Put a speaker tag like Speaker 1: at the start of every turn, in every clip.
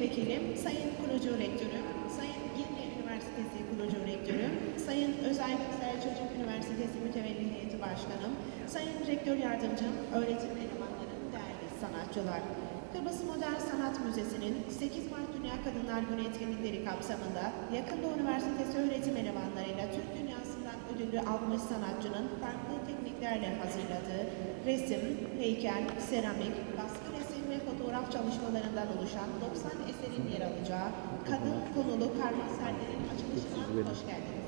Speaker 1: Milletvekilim, Sayın Kurucu Rektörüm, Sayın Girne Üniversitesi Kurucu Rektörüm, Sayın Özel Göksel Çocuk Üniversitesi Mütevelli Heyeti Başkanım, Sayın Rektör Yardımcım, öğretim elemanlarım, değerli sanatçılar. Kıbrıs Modern Sanat Müzesi'nin 8 Mart Dünya Kadınlar Günü etkinlikleri kapsamında Yakın Doğu Üniversitesi öğretim elemanlarıyla Türk dünyasından ödülü almış sanatçının farklı tekniklerle hazırladığı resim, heykel, seramik, baskı resim ve fotoğraf çalışmalarından oluşan 90 eserin yer alacağı kadın konulu karma serginin açılışına hoş geldiniz.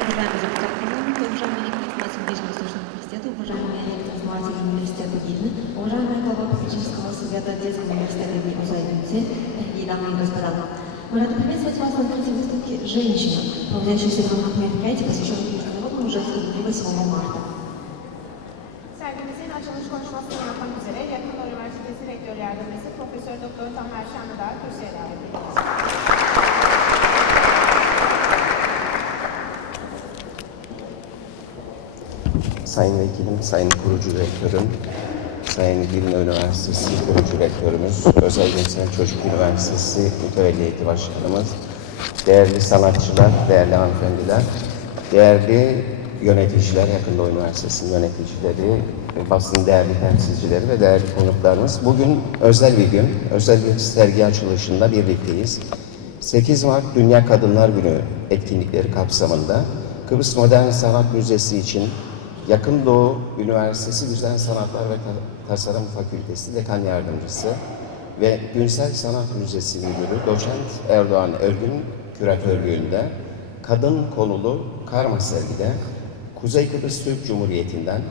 Speaker 2: Уважаемый депутат парламента, уважаемый ректор Информации Ближневосточного университета, уважаемый ректор Информации университета Вильны, уважаемая глава попечительского совета Детского университета Музей дорогие дамы и господа. Мы рады приветствовать вас на открытии выставки «Женщина», проводящейся в рамках мероприятия, посвященного Международному женскому дню 8 марта.
Speaker 1: Doktor Tamer Şanlıdağ kürsüye davet ediyoruz.
Speaker 3: Sayın Vekilim, Sayın Kurucu Rektörüm, Sayın Bilme Üniversitesi Kurucu Rektörümüz, Özel Cinsel Çocuk Üniversitesi Mütevelli Heyeti Başkanımız, değerli sanatçılar, değerli hanımefendiler, değerli yöneticiler, Yakın Doğu Üniversitesi'nin yöneticileri, basın değerli temsilcileri ve değerli konuklarımız. Bugün özel bir gün, özel bir sergi açılışında birlikteyiz. 8 Mart Dünya Kadınlar Günü etkinlikleri kapsamında Kıbrıs Modern Sanat Müzesi için Yakın Doğu Üniversitesi Güzel Sanatlar ve Ta- Tasarım Fakültesi Dekan Yardımcısı ve Günsel Sanat Müzesi Müdürü Doçent Erdoğan Örgün küratörlüğünde kadın konulu karma sergide Kuzey Kıbrıs Türk Cumhuriyeti'nden,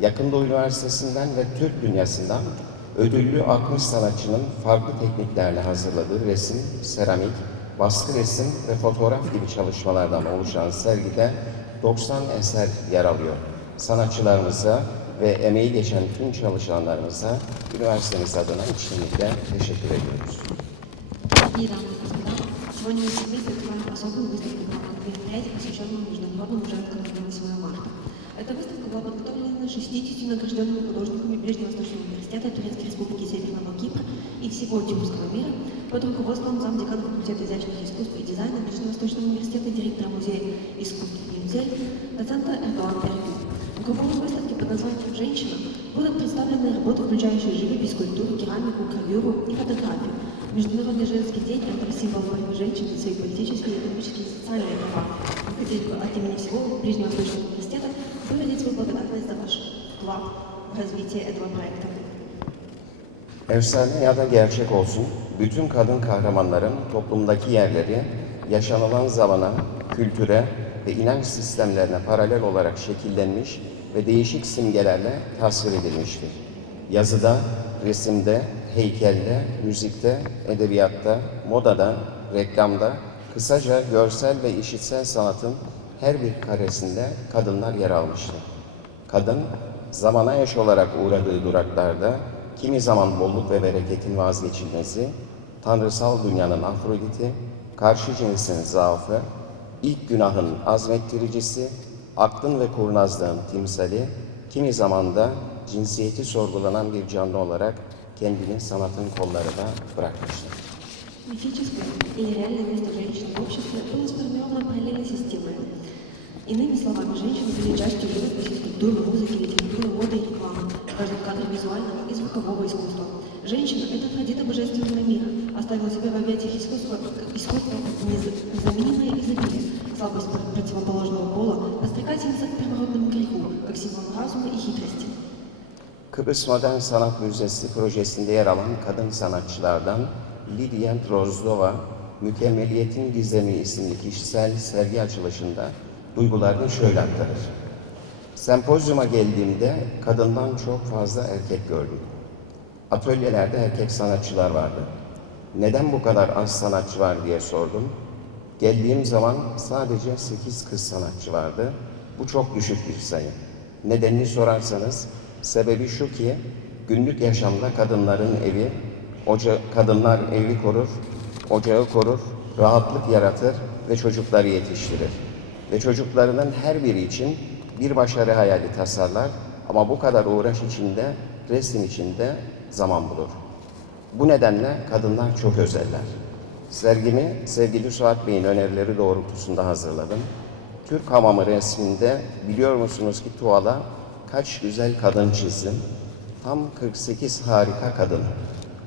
Speaker 3: Yakın Doğu Üniversitesi'nden ve Türk dünyasından ödüllü 60 sanatçının farklı tekniklerle hazırladığı resim, seramik, baskı resim ve fotoğraf gibi çalışmalardan oluşan sergide 90 eser yer alıyor. Sanatçılarımıza ve emeği geçen tüm çalışanlarımıza üniversitemiz adına içtenlikle teşekkür ediyoruz.
Speaker 2: Дорогие дамы и господа, сегодня мы здесь открываем особую выставку в рамках мероприятия, посвященного Международному женскому дню 8 марта. Эта выставка была подготовлена 60 награжденными художниками Ближневосточного университета Турецкой Республики Северного Кипра и всего Тюркского мира под руководством замдекана факультета изящных искусств и дизайна Ближневосточного университета, директора музея искусств Ньюцель, доцента Эрдуан Эргю. В групповой выставке под названием «Женщина» будут представлены работы, включающие живопись, скульптуру, керамику, гравюру и фотографию. Международный женский день – это символ борьбы женщин за свои политические, экономические и социальные права. Хотели от имени всего Ближневосточного университета выразить свою благодарность за ваш вклад в развитие этого проекта.
Speaker 3: Efsane ya da gerçek olsun, bütün kadın kahramanların toplumdaki yerleri yaşanılan zamana, kültüre ve inanç sistemlerine paralel olarak şekillenmiş ve değişik simgelerle tasvir edilmiştir. Yazıda, resimde, heykelde, müzikte, edebiyatta, modada, reklamda, kısaca görsel ve işitsel sanatın her bir karesinde kadınlar yer almıştır. Kadın, zamana eş olarak uğradığı duraklarda kimi zaman bolluk ve bereketin vazgeçilmezi, tanrısal dünyanın Afroditi, karşı cinsin zaafı, ilk günahın azmettiricisi, aklın ve kurnazlığın timsali, kimi zaman da cinsiyeti sorgulanan bir canlı olarak kendini sanatın kollarına bırakmıştır.
Speaker 2: Мифическое или реальное место женщины в обществе было сформировано параллельной системой. Иными словами, женщины были частью живописи, скульптуры, музыки, литературы, моды и рекламы, в каждом кадре визуального и звукового искусства. Женщина – это Афродита божественного мира, оставила себя в объятиях искусства, искусства нез- незаменимое изобилие, слабость пр- противоположного пола, подстрекательница к первородному греху, как символ разума и хитрости.
Speaker 3: Kıbrıs Modern Sanat Müzesi projesinde yer alan kadın sanatçılardan Lidya Drozdova, Mükemmeliyetin Gizemi isimli kişisel sergi açılışında duygularını şöyle aktarır. Sempozyuma geldiğimde kadından çok fazla erkek gördüm. Atölyelerde erkek sanatçılar vardı. Neden bu kadar az sanatçı var diye sordum. Geldiğim zaman sadece 8 kız sanatçı vardı. Bu çok düşük bir sayı. Nedenini sorarsanız sebebi şu ki günlük yaşamda kadınların evi, oca kadınlar evi korur, ocağı korur, rahatlık yaratır ve çocukları yetiştirir. Ve çocuklarının her biri için bir başarı hayali tasarlar ama bu kadar uğraş içinde, resim içinde zaman bulur. Bu nedenle kadınlar çok özeller. Sergimi sevgili Suat Bey'in önerileri doğrultusunda hazırladım. Türk hamamı resminde biliyor musunuz ki Tuğal'a kaç güzel kadın çizdim. Tam 48 harika kadın.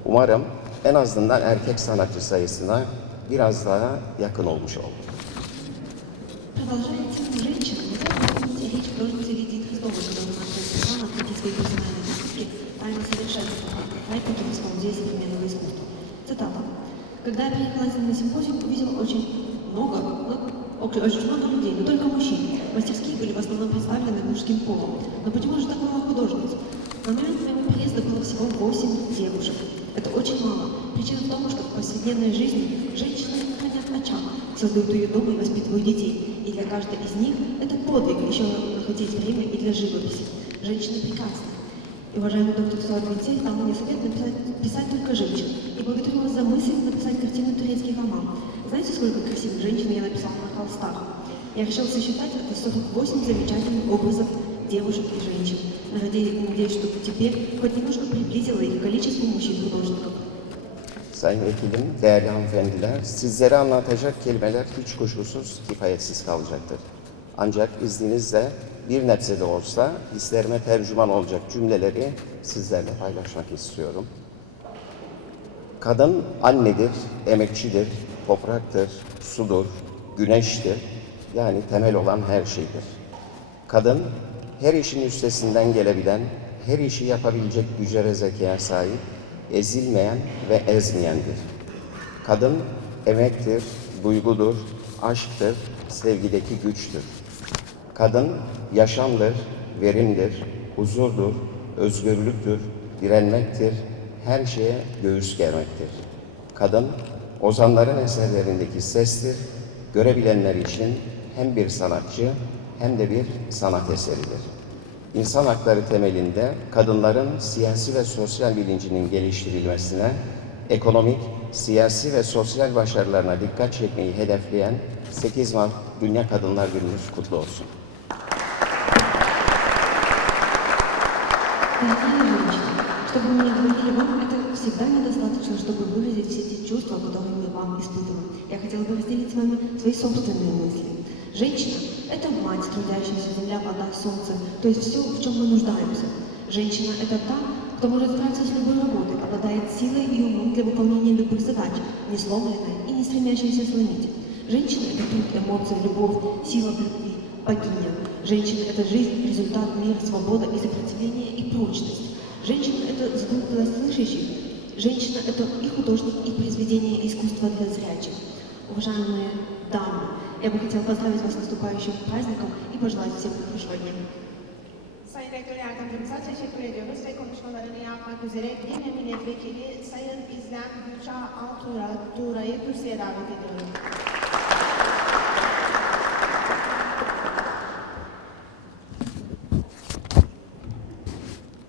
Speaker 3: Umarım en azından erkek sanatçı sayısına biraz daha yakın olmuş oldum.
Speaker 2: Продолжая тему женщин, нельзя упустить речь Христовой, которая начала сама открыть свои персональные поступки правильно совершенствования, хайпотического здесь современного искусства. Цитата. «Когда я приехала на симпозиум, увидела очень много, ну, людей, но только мужчин. Мастерские были в основном представлены мужским полом. Но почему же так мало художниц? На момент моего приезда было всего 8 девушек. Это очень мало. Причина в том, что в повседневной жизни женщины не хранят очаг, создают ее дома и воспитывают детей. И для каждой из них это подвиг еще находить время и для живописи. Женщины прекрасны. И, уважаемый доктор Суат Винцель дал мне совет написать, писать только женщин. И благодарю вас за мысль написать картину «Турецкий роман». Знаете, сколько красивых женщин я написала на холстах? Я решил сосчитать это 48 замечательных образов девушек и женщин. Надеюсь, надеюсь, что теперь хоть немножко приблизила их к количеству мужчин-художников.
Speaker 3: Sayın Vekilim, değerli hanımefendiler, sizlere anlatacak kelimeler hiç kuşkusuz kifayetsiz kalacaktır. Ancak izninizle bir nebze de olsa hislerime tercüman olacak cümleleri sizlerle paylaşmak istiyorum. Kadın annedir, emekçidir, topraktır, sudur, güneştir. Yani temel olan her şeydir. Kadın her işin üstesinden gelebilen, her işi yapabilecek güce ve zekaya sahip, ezilmeyen ve ezmeyendir. Kadın emektir, duygudur, aşktır, sevgideki güçtür. Kadın yaşamdır, verimdir, huzurdur, özgürlüktür, direnmektir, her şeye göğüs germektir. Kadın, ozanların eserlerindeki sestir, görebilenler için hem bir sanatçı hem de bir sanat eseridir İnsan hakları temelinde kadınların siyasi ve sosyal bilincinin geliştirilmesine, ekonomik, siyasi ve sosyal başarılarına dikkat çekmeyi hedefleyen 8 Mart Dünya Kadınlar Günümüz kutlu olsun.
Speaker 2: Дорогие женщины, чтобы мне говорили вам, это всегда недостаточно, чтобы выразить все те чувства, которые мы вам испытываем. Я хотела бы разделить с вами свои собственные мысли. Женщина – это мать, трудящаяся, земля, вода, солнце, то есть все, в чем мы нуждаемся. Женщина – это та, кто может справиться с любой работой, обладает силой и умом для выполнения любых задач, не сломленная и не стремящаяся сломить. Женщина – это труд, эмоции, любовь, сила в любви, богиня. Женщина – это жизнь, результат, мир, свобода и сопротивление и прочность. Женщина – это звук для слышащих. Женщина – это и художник, и произведение искусства для зрячих. Уважаемые дамы, я бы хотела поздравить вас с наступающим праздником и пожелать всем хорошего дня.
Speaker 1: Sayın Rektör Yardımcımıza teşekkür ediyoruz ve konuşmalarını yapmak üzere Yine Milletvekili Sayın İzlem Gülşah Altuğra, Tuğra'yı kürsüye davet ediyorum.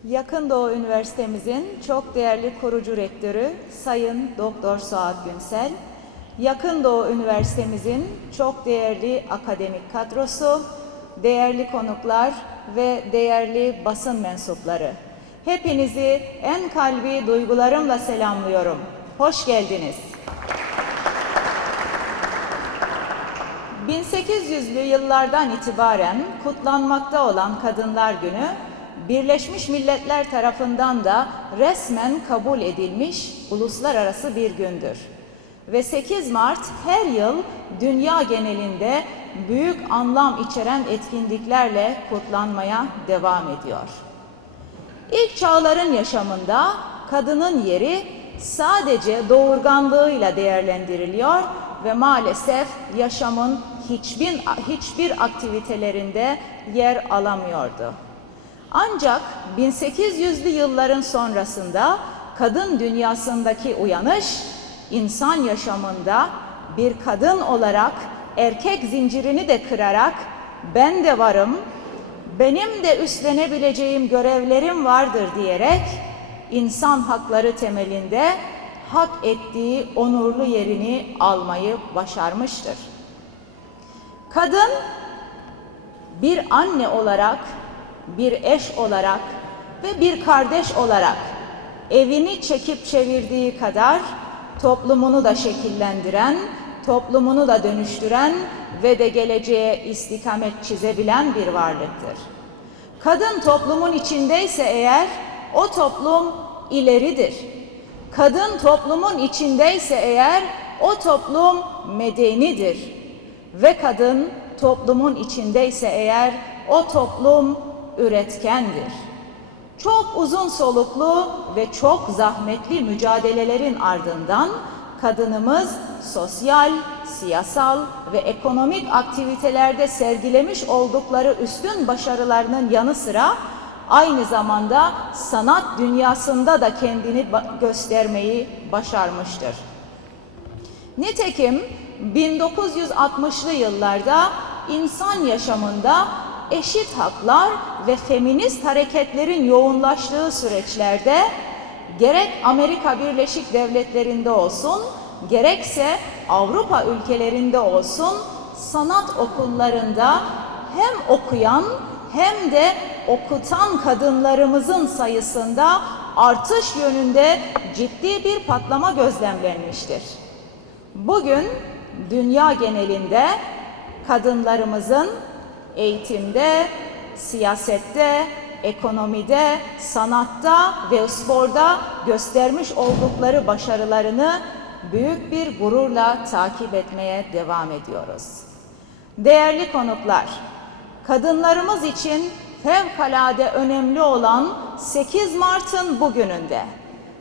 Speaker 4: Yakın Doğu Üniversitemizin çok değerli kurucu rektörü Sayın Doktor Suat Günsel, Yakın Doğu Üniversitemizin çok değerli akademik kadrosu, değerli konuklar ve değerli basın mensupları. Hepinizi en kalbi duygularımla selamlıyorum. Hoş geldiniz. 1800'lü yıllardan itibaren kutlanmakta olan Kadınlar Günü, Birleşmiş Milletler tarafından da resmen kabul edilmiş uluslararası bir gündür. Ve 8 Mart her yıl dünya genelinde büyük anlam içeren etkinliklerle kutlanmaya devam ediyor. İlk çağların yaşamında kadının yeri sadece doğurganlığıyla değerlendiriliyor ve maalesef yaşamın hiçbir hiçbir aktivitelerinde yer alamıyordu. Ancak 1800'lü yılların sonrasında kadın dünyasındaki uyanış insan yaşamında bir kadın olarak erkek zincirini de kırarak ben de varım, benim de üstlenebileceğim görevlerim vardır diyerek insan hakları temelinde hak ettiği onurlu yerini almayı başarmıştır. Kadın bir anne olarak, bir eş olarak ve bir kardeş olarak evini çekip çevirdiği kadar toplumunu da şekillendiren, toplumunu da dönüştüren ve de geleceğe istikamet çizebilen bir varlıktır. Kadın toplumun içindeyse eğer o toplum ileridir. Kadın toplumun içindeyse eğer o toplum medenidir. Ve kadın toplumun içindeyse eğer o toplum üretkendir. Çok uzun soluklu ve çok zahmetli mücadelelerin ardından kadınımız sosyal, siyasal ve ekonomik aktivitelerde sergilemiş oldukları üstün başarılarının yanı sıra aynı zamanda sanat dünyasında da kendini göstermeyi başarmıştır. Nitekim 1960'lı yıllarda insan yaşamında eşit haklar ve feminist hareketlerin yoğunlaştığı süreçlerde gerek Amerika Birleşik Devletleri'nde olsun, gerekse Avrupa ülkelerinde olsun sanat okullarında hem okuyan hem de okutan kadınlarımızın sayısında artış yönünde ciddi bir patlama gözlemlenmiştir. Bugün dünya genelinde kadınlarımızın eğitimde, siyasette, ekonomide, sanatta ve sporda göstermiş oldukları başarılarını büyük bir gururla takip etmeye devam ediyoruz. Değerli konuklar, kadınlarımız için fevkalade önemli olan 8 Mart'ın bugününde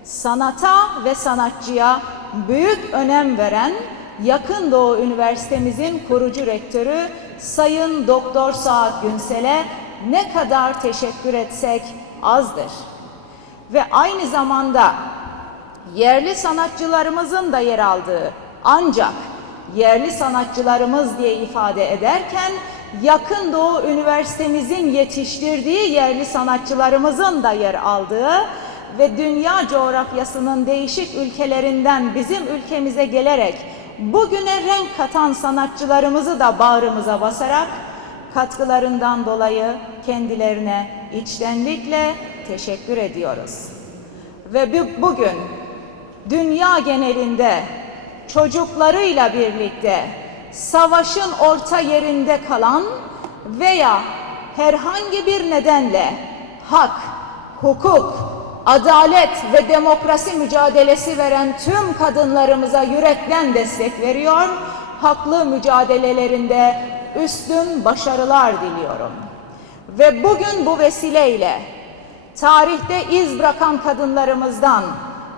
Speaker 4: sanata ve sanatçıya büyük önem veren Yakın Doğu Üniversitemizin kurucu rektörü Sayın Doktor Saat Günsel'e ne kadar teşekkür etsek azdır. Ve aynı zamanda yerli sanatçılarımızın da yer aldığı ancak yerli sanatçılarımız diye ifade ederken Yakın Doğu Üniversitemizin yetiştirdiği yerli sanatçılarımızın da yer aldığı ve dünya coğrafyasının değişik ülkelerinden bizim ülkemize gelerek bugüne renk katan sanatçılarımızı da bağrımıza basarak katkılarından dolayı kendilerine içtenlikle teşekkür ediyoruz. Ve bu- bugün dünya genelinde çocuklarıyla birlikte savaşın orta yerinde kalan veya herhangi bir nedenle hak, hukuk, adalet ve demokrasi mücadelesi veren tüm kadınlarımıza yürekten destek veriyor. Haklı mücadelelerinde üstün başarılar diliyorum. Ve bugün bu vesileyle tarihte iz bırakan kadınlarımızdan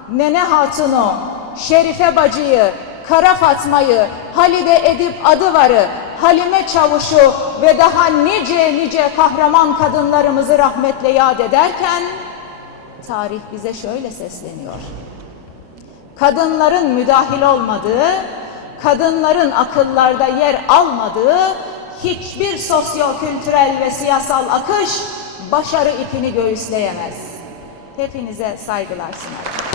Speaker 4: Nene Hatun'u, Şerife Bacı'yı, Kara Fatma'yı, Halide Edip Adıvar'ı, Halime Çavuş'u ve daha nice nice kahraman kadınlarımızı rahmetle yad ederken tarih bize şöyle sesleniyor. Kadınların müdahil olmadığı, kadınların akıllarda yer almadığı hiçbir sosyo-kültürel ve siyasal akış başarı ipini göğüsleyemez. Hepinize saygılar sunarım.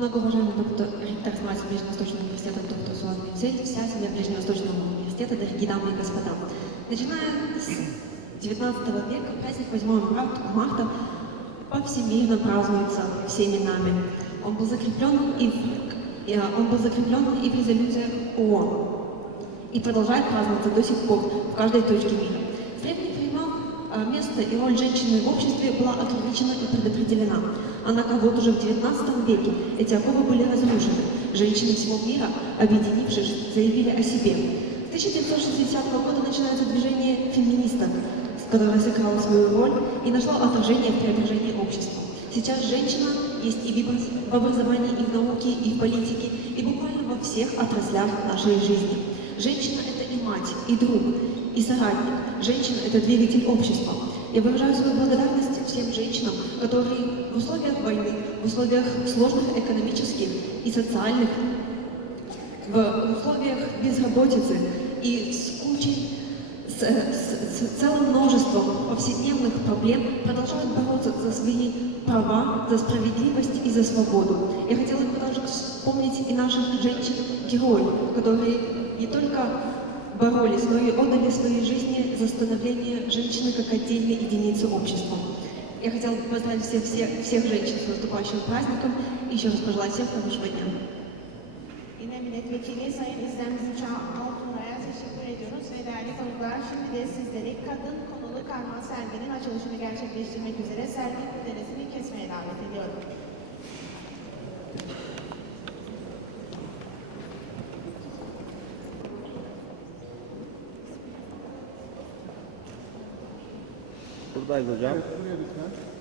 Speaker 2: Многоуважаемый доктор, ректор Смольного Ближневосточного университета доктор Суан Винцель, вся семья Ближневосточного университета, дорогие дамы и господа. Начиная с 19 века праздник 8 марта, марта повсемирно празднуется всеми нами. Он был закреплен и в, а, он был закреплен и в резолюциях ООН и продолжает праздноваться до сих пор в каждой точке мира. С древних времен а, место и роль женщины в обществе была ограничена и предопределена. Однако вот уже в XIX веке эти оковы были разрушены. Женщины всего мира, объединившись, заявили о себе. С 1960 года начинается движение феминисток, которое сыграло свою роль и нашло отражение в преображении общества. Сейчас женщина есть и в образовании, и в науке, и в политике, и буквально во всех отраслях нашей жизни. Женщина – это и мать, и друг, и соратник. Женщина – это двигатель общества. Я выражаю свою благодарность всем женщинам, которые в условиях войны, в условиях сложных экономических и социальных, в условиях безработицы и с кучей, с, с- с целым множеством повседневных проблем продолжают бороться за свои права, за справедливость и за свободу. Я хотела бы также вспомнить и наших женщин-героев, которые не только боролись, но и отдали свои жизни за становление женщины как отдельной единицы общества. Я хотела бы поздравить всех, всех, всех женщин с наступающим праздником и еще раз пожелать всем хорошего дня.
Speaker 1: Yine milletvekili Sayın İzlem Züçağ Altunay'a teşekkür ediyoruz ve değerli konuklar şimdi de sizleri kadın konulu karman serginin açılışını gerçekleştirmek üzere sergi kudelesini kesmeye davet ediyorum.
Speaker 5: Buradayız hocam.
Speaker 6: Lütfen.